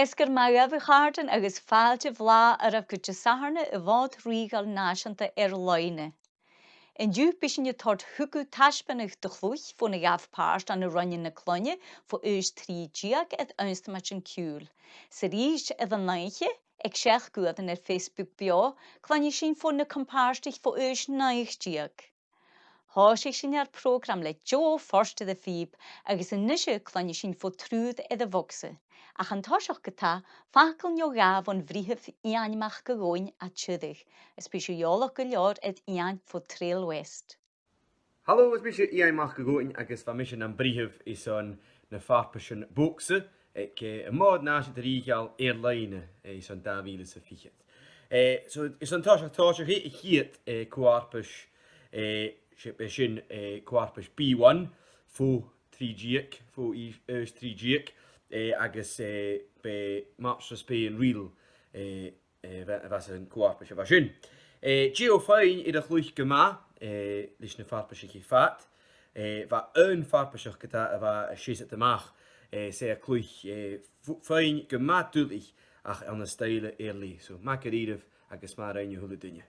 Éascar má rabhchartan agus fáilte bhlá arab go te saharna I bhád rígal náisianta Loine. In dúpis sin tart thugu taispanach de chluich fó na gafpást an na runnin na clonne fó ús trí díag et einstamat an ciúl. Sa ríis ad an naiche, ag seach guadan ar Facebook bio, clonne sin fó na compástich fó ús naich díag. Háis sin ar program le Joe Forste de Fib agus in nise clonne sin fó trúd ed a vogse. Ach an táiseach gotá, facail neo gaf an bhrítheh ianimach go gáin a tjudig, especiálach go leor ed ian fó Trail West. Hallo, is beetje ianimach go gáin agus fa mission an brítheh is an na farpasin bókse, ag een maad naast de rígal Loine is an dávíle sa fichet. So is an táiseach hiet coarpis sin coarpis B1 fó 3G, fó is 3G, agus be Masters P in Riedel was een coarpis was sin. Geo fein I de chluich gema, lis na farpis ik fat, va een farpis geta va shis at de mag, se chluich fein gema tulich ach an de style eerly, so maak er ieder agus maar in je hulle dinge.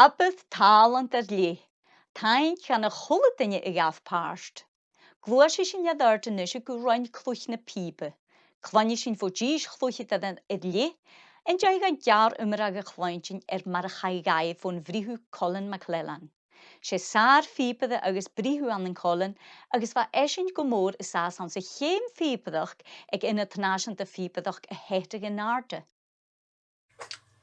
Abbeth talent lí. Tain gan a chola duine I gaf pást. Glúisi sin neadarta is go roiin clúich na píbe. Chlanne sin fó díos chluiche an lí, en deag a dear umar a chláintin mar a chaigáid fón bhríthú Colin McClellan. sé sár fípade agus bríthú an Colin, agus bha éisiint go mór is as an sa chéim fípadach ag internationalta fípadach a héite an náte.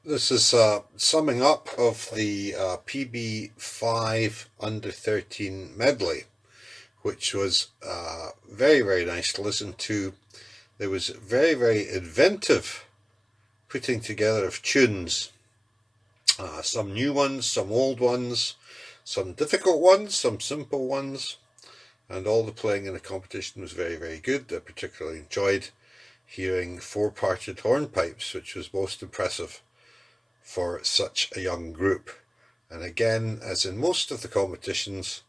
This is summing up of the PB5 under 13 medley, which was very, very nice to listen to. There was very, very inventive putting together of tunes. Some new ones, some old ones, some difficult ones, some simple ones, and all the playing in the competition was very, very good. I particularly enjoyed hearing four-parted hornpipes, which was most impressive for such a young group. And again, as in most of the competitions,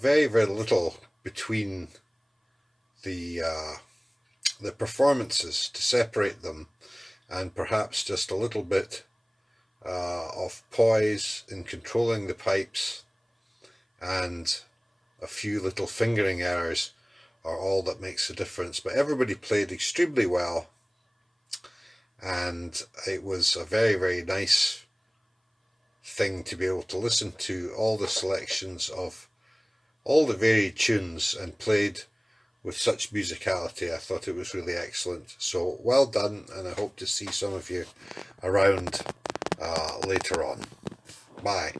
very, very little between the performances to separate them, and perhaps just a little bit of poise in controlling the pipes and a few little fingering errors are all that makes a difference. But everybody played extremely well, and it was a very, very nice thing to be able to listen to all the selections of all the varied tunes and played with such musicality. I thought it was really excellent. So well done, and I hope to see some of you around later on. Bye.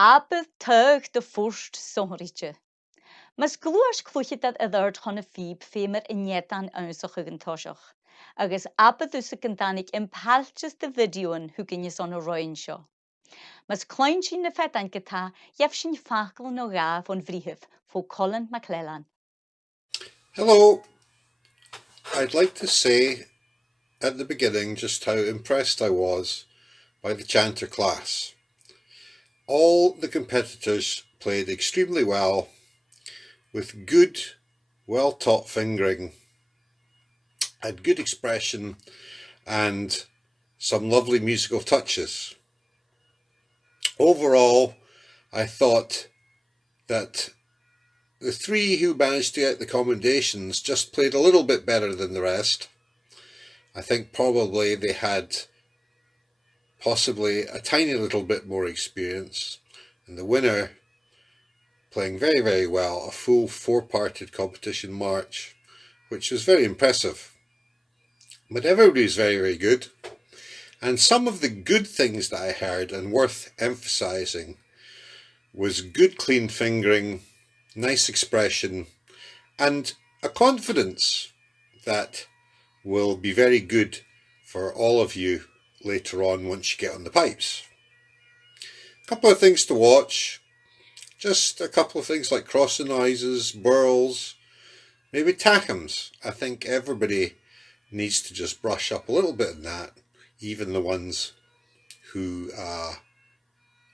Apydd teg de fwrst sonritje. Mas glúas clúchid a ddard chonna fíb fémer injetan ansach ag an toiseach. Agus apydd us ag danig impalchus de videoan hwgynnis on a roin seo. Mas klein sin na fetan geta jef sin fakel no gaf on vrihif fo Colin McClellan. Hello. I'd like to say at the beginning just how impressed I was by the chanter class. All the competitors played extremely well with good, well-taught fingering, had good expression and some lovely musical touches. Overall, I thought that the three who managed to get the commendations just played a little bit better than the rest. I think probably they had possibly a tiny little bit more experience, and the winner playing very, very well, a full four-parted competition march, which was very impressive. But everybody's very, very good. And some of the good things that I heard and worth emphasizing was good clean fingering, nice expression, and a confidence that will be very good for all of you later on once you get on the pipes. A couple of things to watch. Just a couple of things like crossing noises, burls, maybe tackums. I think everybody needs to just brush up a little bit on that, even the ones who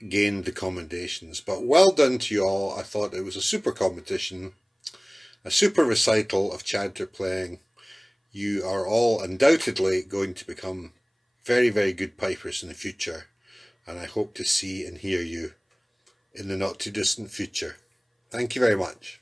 gained the commendations. But well done to you all. I thought it was a super competition, a super recital of chanter playing. You are all undoubtedly going to become very, very good pipers in the future, and I hope to see and hear you in the not too distant future. Thank you very much.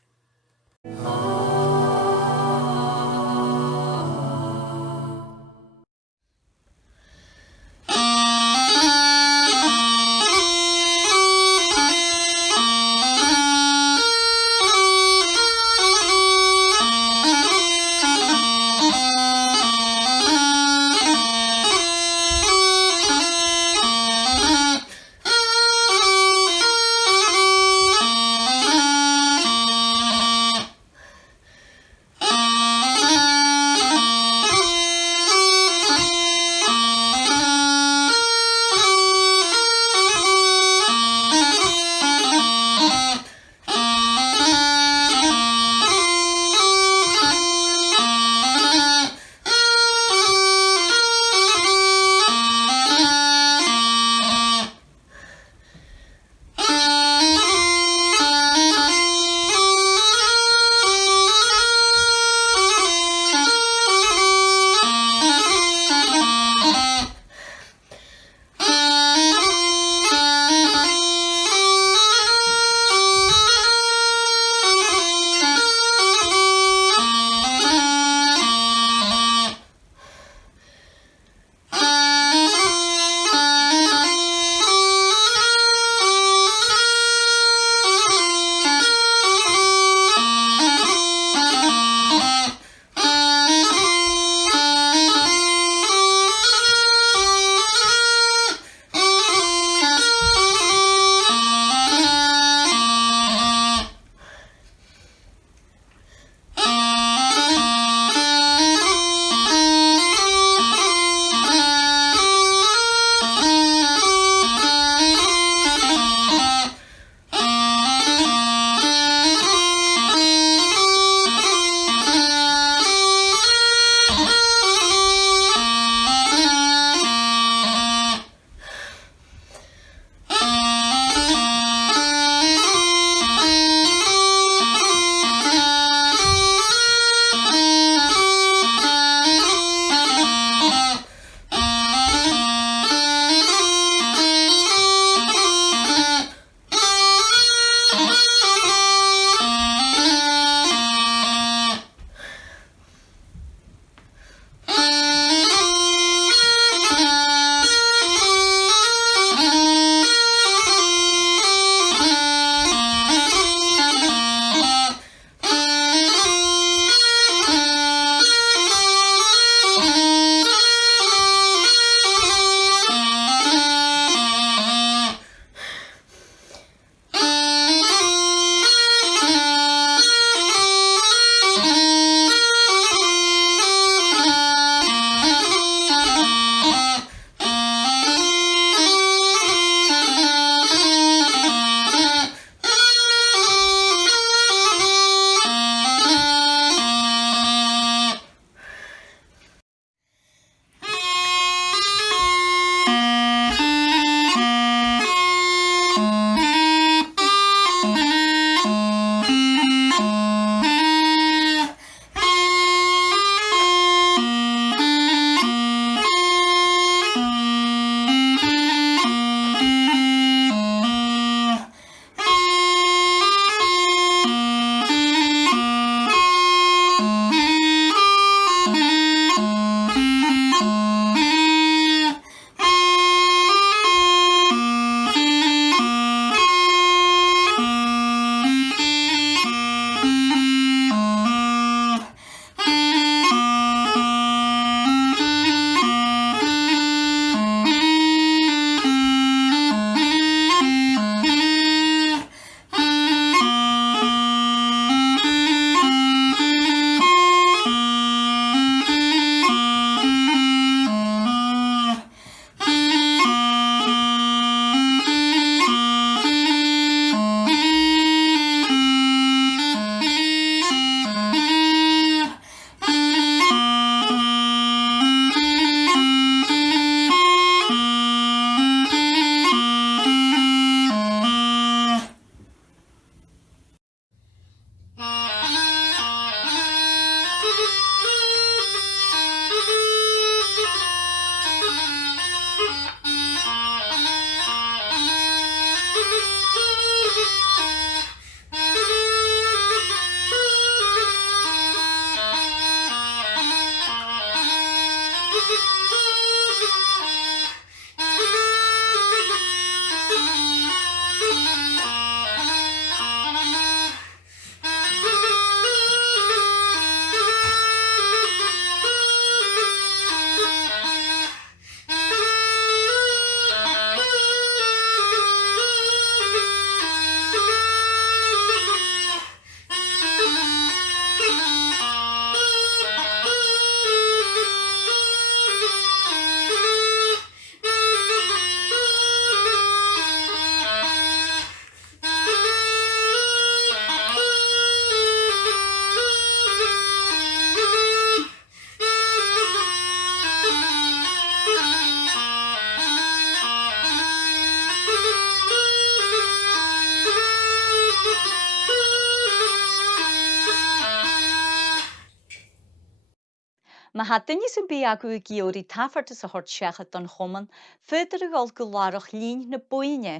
hat duine san bí acu i gcéorí tafartas a hort seachad don choman, féidir a gáil go lárach lín na buine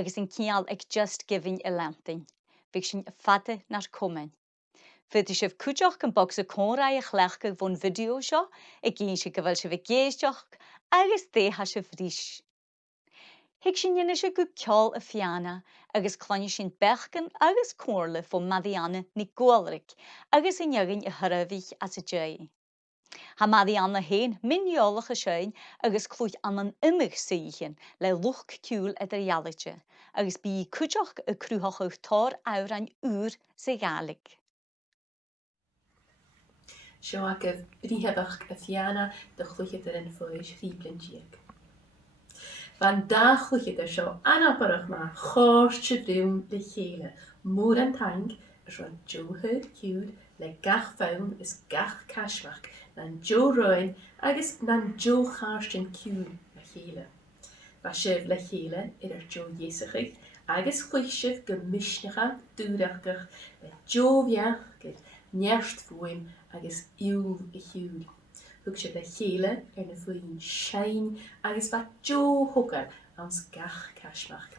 agus an cial ag Just Giving i Lantain. Bhíg sin fada nar cumain. Féidir sibh cúteach an box a cónra a chhlechca bhn video seo, ag gén si go bhfuil si bh géisteach agus détha si bhrís. Hic sin dhéine se go ceol a fianna agus cloine sin bechcan agus cóirla fó Madiana ní Gólric agus in neagin a thurabhích as a dé. Ha Madiana héin miniolacha sein agus clúich an an imig saíchan le luch ciúil idir jaalaite agus bí cúteach a crúthach tóir áir an úr sa galig. Seo agah bríhebach a fianna de chluiche ar an fóis ríblindíag. Van da chluiche ar seo anabarach má chóirte bhrúm le chéile, mór an tang ar seo Joe ciúil le gach fém is gach caismach nan Joe roin agus nan Joe cháirtin ciúil le chéile. Ba sibh le chéile ar Joe Jésachaich agus chluich sibh go misnecha dúrachgach le Joe bheach go nearst fóim agus iúl i hiúl. Thug sibh le chéile ar na fóin sein agus ba Joe hogar ans gach caismach.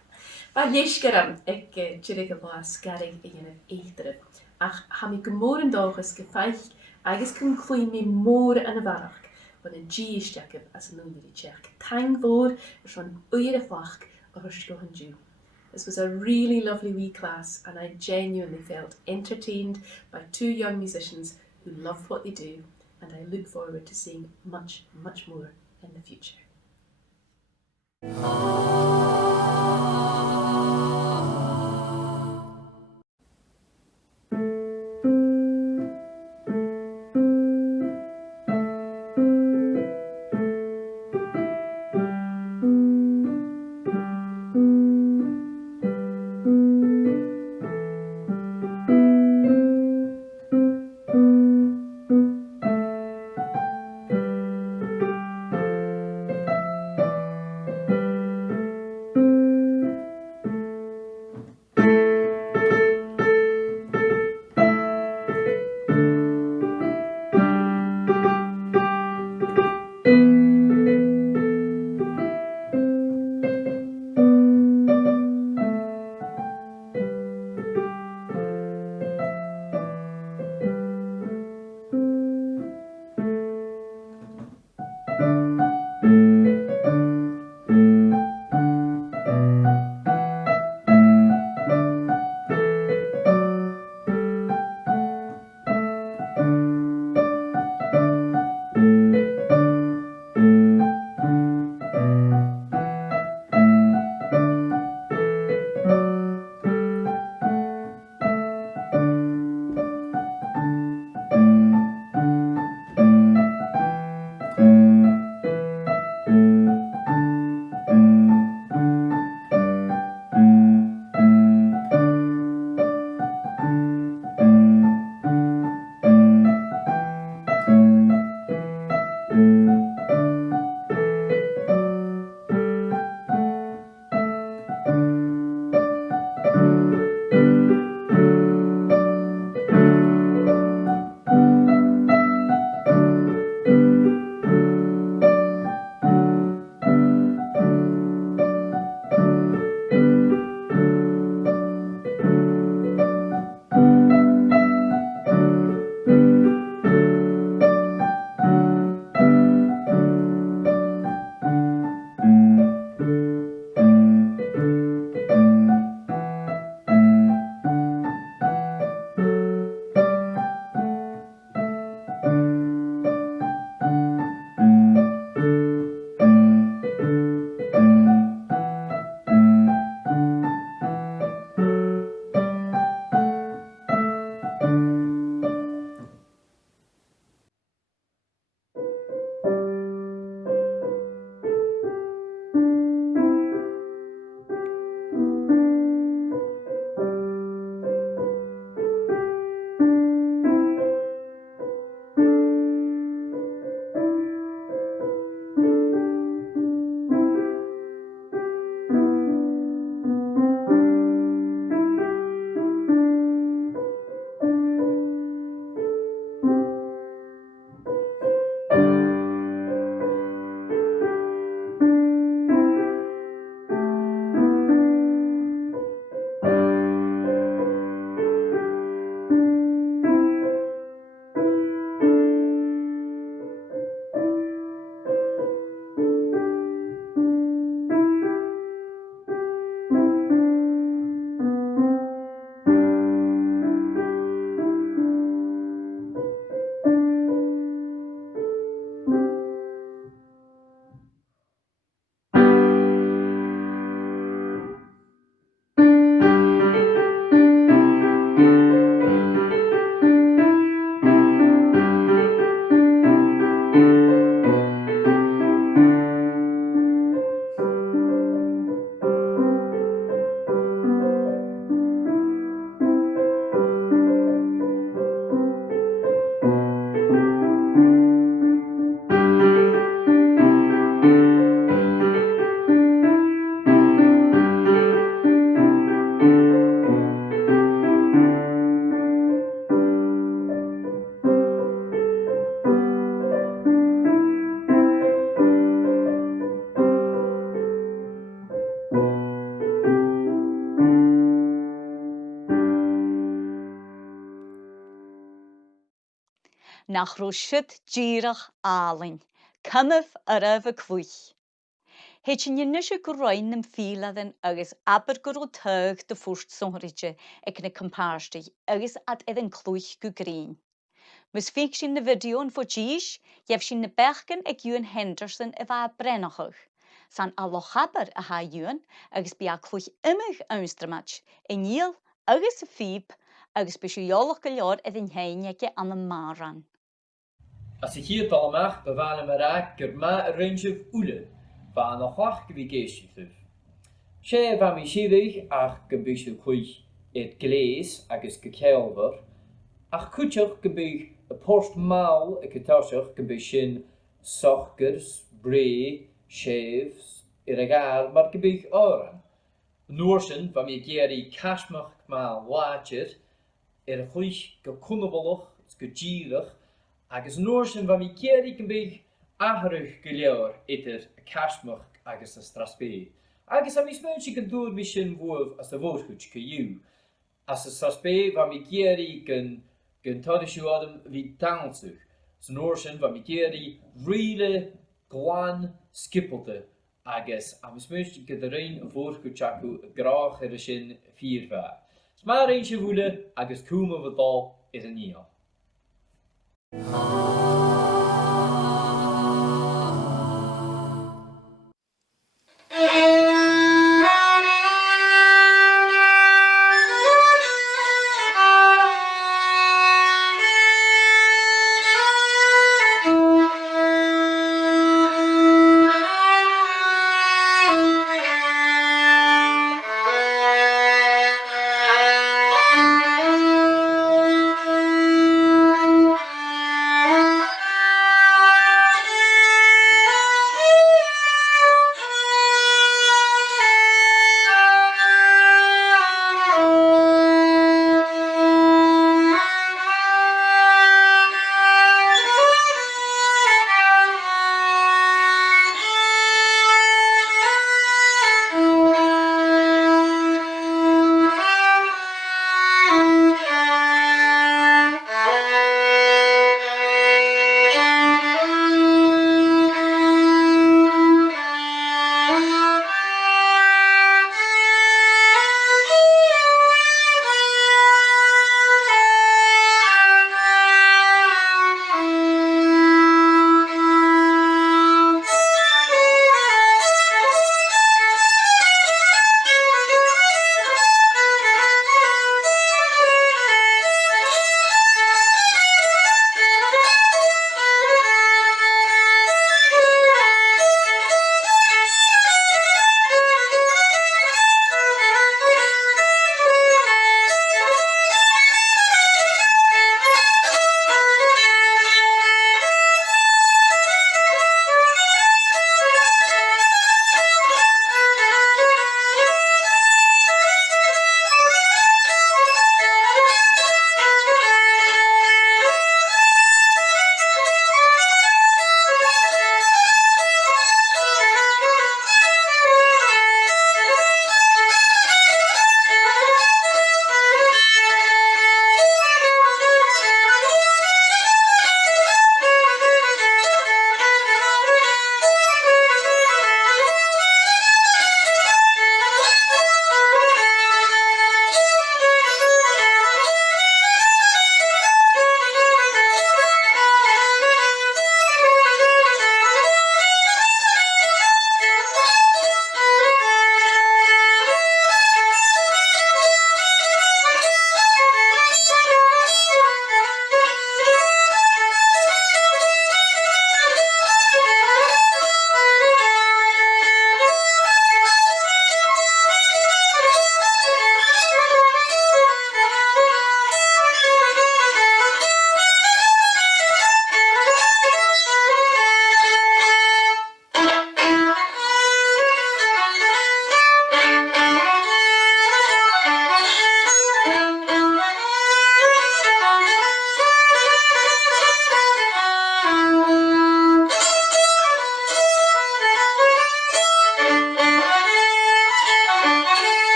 Ba léisgaram ag tírig a bhás garig i dhéanamh éachtarab, ach ha mi go mór an dágus go feich agus cyn clwyn mi mór yn y farach, bod yn ddíisteach as yn nwyd i teach. Tang fawr, rhan wyr y fflach o hysgo hyn diw. This was a really lovely wee class and I genuinely felt entertained by two young musicians who love what they do, and I look forward to seeing much, much more in the future. nach rwysyd gyrach alyn, cymyf ar y cwych. Het je nisje groeien in filaden agus abergurl tug de fust sonritje ek ne comparstig agus at edden clwych green. Mis fink sin de video in voor Gies, jef sin de bergen ek Ewan Henderson va brennachig. San allochaber a ha Ewan agus bia clwych immig unstramach en jiel agus fiep agus specialig geljaar edden heinjeke aan de maran. As ik hier allemaal bevalen me raak, gur ma een rundje oele. Van een hoog gewicht. Zij van mij zielig, ach gebied kuich het glees, agus gekelver. Ach kutjach gebied een post maal, ik getasjach gebied sin sochgers, bree, chefs, irregaal, maar gebied oren. Noorsen van mij geri kasmach maal water, kuich gekunnebelig, gegierig, agus noorsen van mij geri gebied ahrig geleor etter kasmach agus a strasbe. Agus am ismensi gan door mission wov as a woordgoed ke you. As a strasbe van mi geri gan todishu adam vi tansug. Snorsen van mi geri really glan skippelde. Agus am ismensi gan rein a woordgoed chaku graag er sin vierva. Sma eentje woele agus kuma vadal is een niel.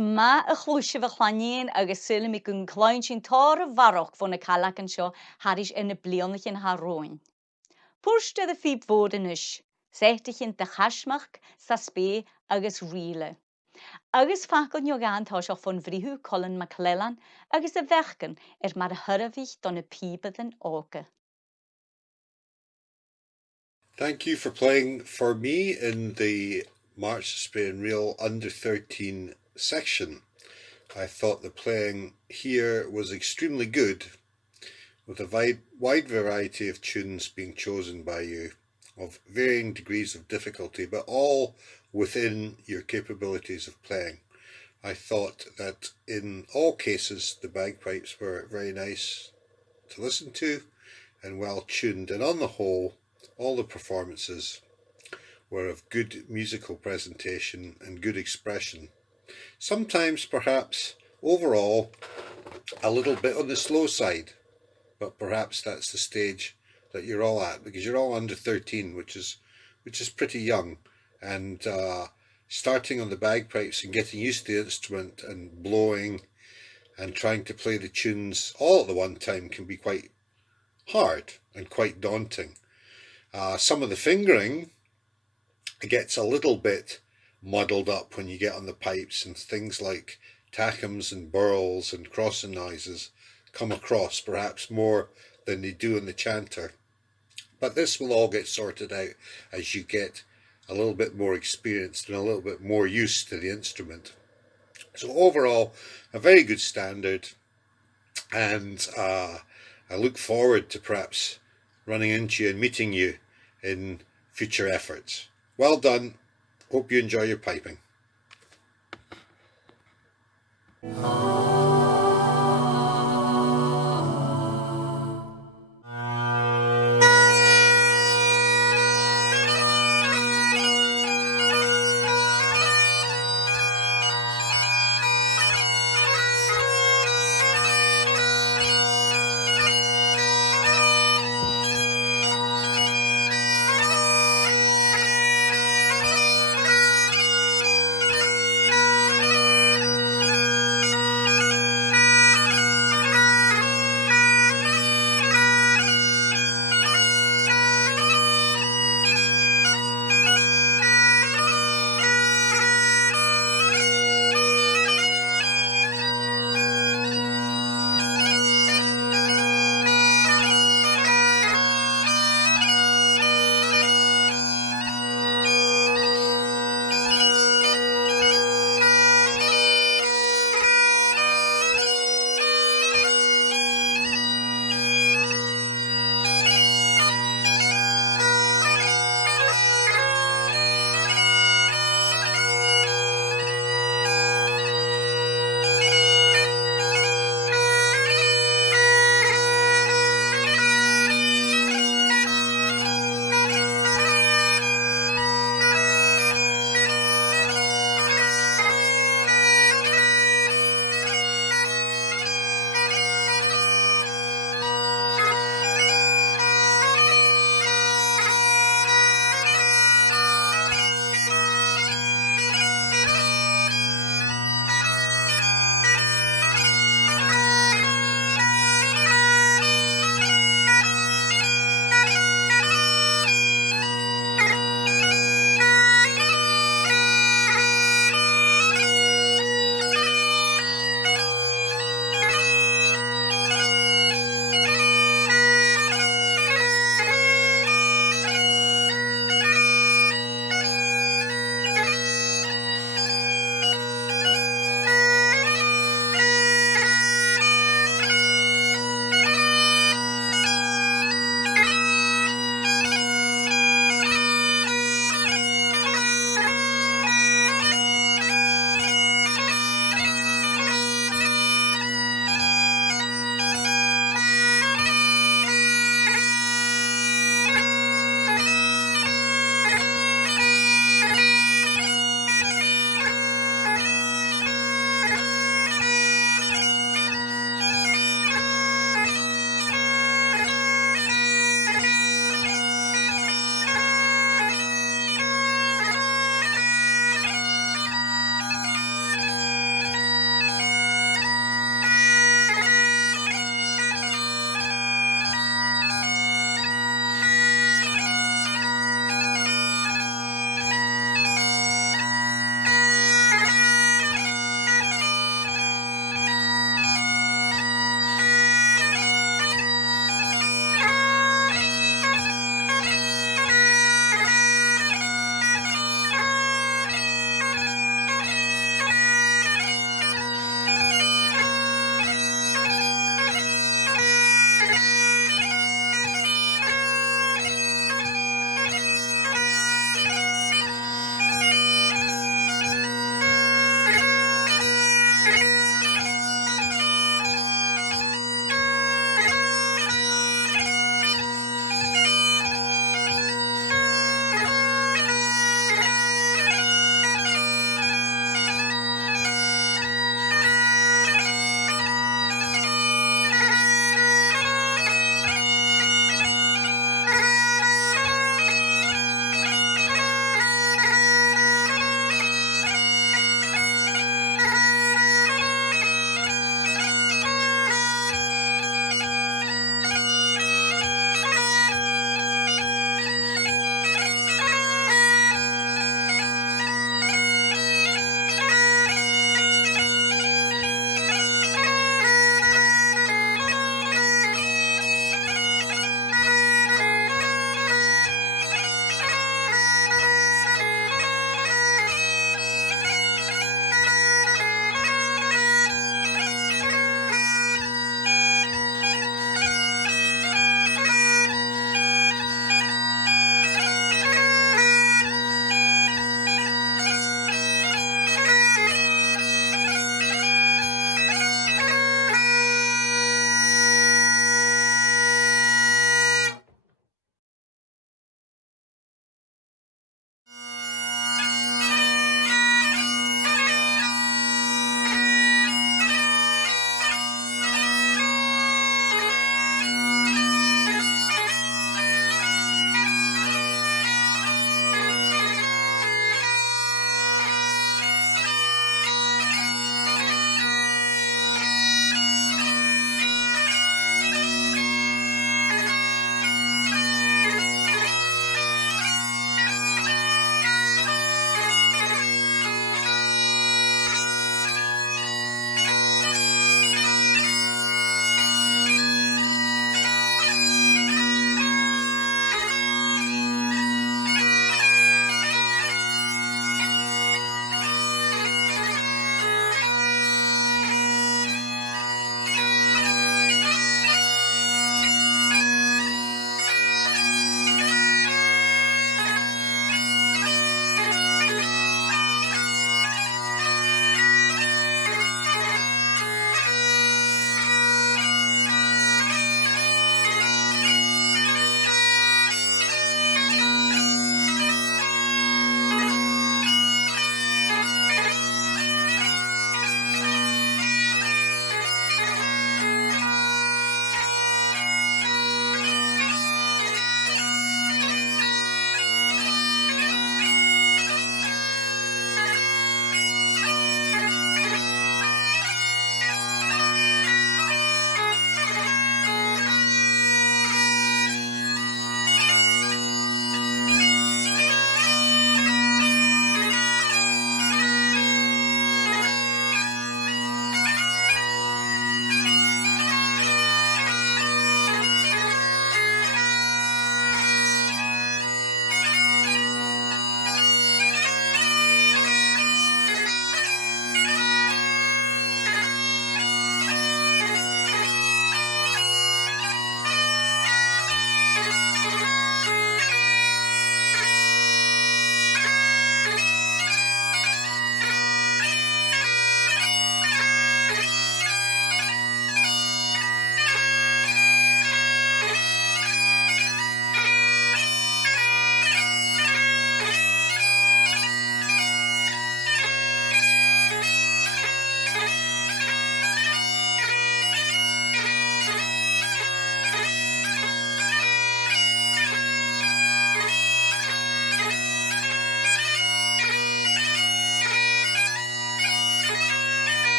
ma a chlúise bh chláinín agus sula mi gon chláin sin tóir a bharach fóna callachan seo haris ina blianach in haróin. Púrste a fí bódanis, séitachin de chaismach sa spé agus riile. Agus facail neogantá seo fón bhríthú Colin McClellan agus a bhechcan mar a thurabhích donna píbadan óga. Thank you for playing for me in the March of Spain Reel under-13 section. I thought the playing here was extremely good, with a wide variety of tunes being chosen by you, of varying degrees of difficulty, but all within your capabilities of playing. I thought that in all cases the bagpipes were very nice to listen to and well tuned, and on the whole all the performances were of good musical presentation and good expression. Sometimes perhaps overall a little bit on the slow side, but perhaps that's the stage that you're all at, because you're all under 13, which is pretty young, and starting on the bagpipes and getting used to the instrument and blowing and trying to play the tunes all at the one time can be quite hard and quite daunting. Some of the fingering gets a little bit muddled up when you get on the pipes, and things like tackums and burls and crossing noises come across perhaps more than they do in the chanter. But this will all get sorted out as you get a little bit more experienced and a little bit more used to the instrument. So overall, a very good standard, and I look forward to perhaps running into you and meeting you in future efforts. Well done. Hope you enjoy your piping.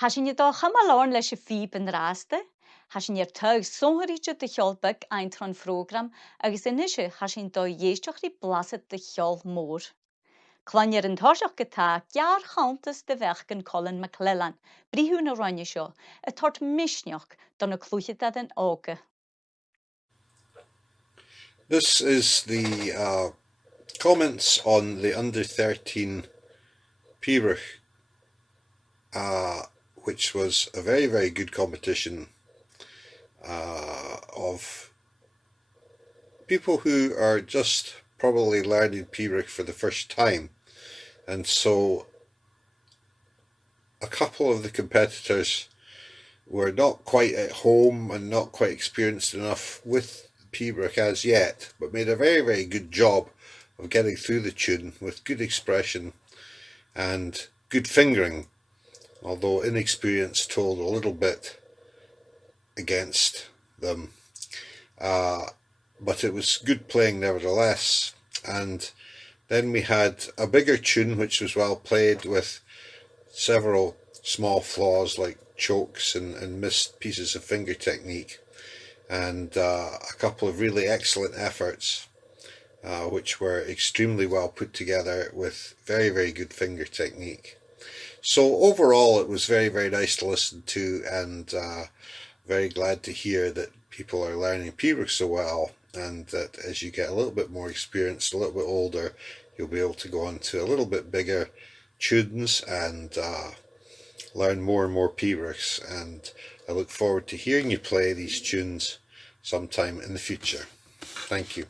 Has sin je dá chamalán leis se fíb an ráasta, has sin ar tug sonharíte de cheolbeg eintran frógram agus inise has sin dá dhéisteach í blasad de cheol mór. Clanir an táiseach gotá gear chaantas de bhechgan Colin McClellan, bríthú na roinne seo, a tart misneach don na clúiche den ága. This is the comments on the under-13 Peebrich, which was a very, very good competition of people who are just probably learning Peebrich for the first time. And so a couple of the competitors were not quite at home and not quite experienced enough with Peebrich as yet, but made a very, very good job of getting through the tune with good expression and good fingering, although inexperience told a little bit against them. But it was good playing nevertheless. And then we had a bigger tune which was well played with several small flaws like chokes and missed pieces of finger technique, and a couple of really excellent efforts which were extremely well put together with very, very good finger technique. So overall it was very, very nice to listen to, and very glad to hear that people are learning Peebrich so well, and that as you get a little bit more experienced, a little bit older, you'll be able to go on to a little bit bigger tunes and learn more and more Peebrichs. And I look forward to hearing you play these tunes sometime in the future. Thank you.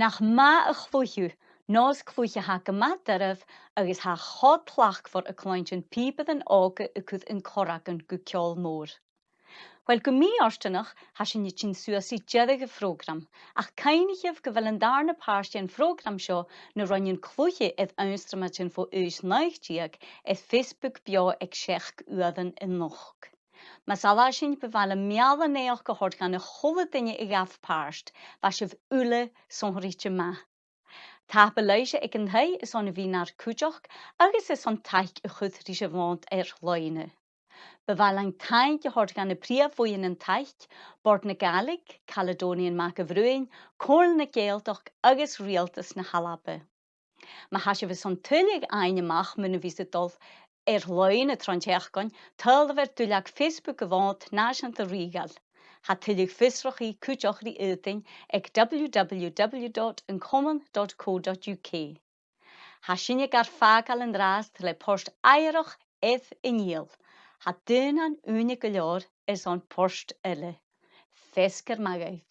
Nach ma a chlwychu, nos chlwychu ha gymadaraf agus ha chod plach for a clointyn pibad yn oga y cwyd yn corag yn gwciol môr. Wel gymí orstanach has sin sin suasi jedig a program, ach kainigef gyfel yn darna parstien program sio na ronjen clwychu edd aanstramatjen fo eus naigtiag edd Facebook bio ag sech uadan in noch. Mas ala sin bevala miala neoch gehord gan a cholle dinge i gaf parst, was je ule sonrietje ma. Ta beleise ik een hei is on wie naar kujoch, agus is on taich a chud rische wand loine. Beval ang taich gehord gan a pria voor je een taich, bord na Gaelic, Caledonian maak a vruin, kool na geeltoch, agus realtas na halabe. Ma has je son tullig eine mach munne wie se dolf, loine trantjechgon, tulde werd tullig Facebook gewand naast de regal. Ha tullig visrochi kujoch die uiting ek www.uncommon.co.uk. Ha sinje gar fagal en raast le post eieroch eth in yiel. Ha dynan unig gylor is on post elle. Fesker magaif.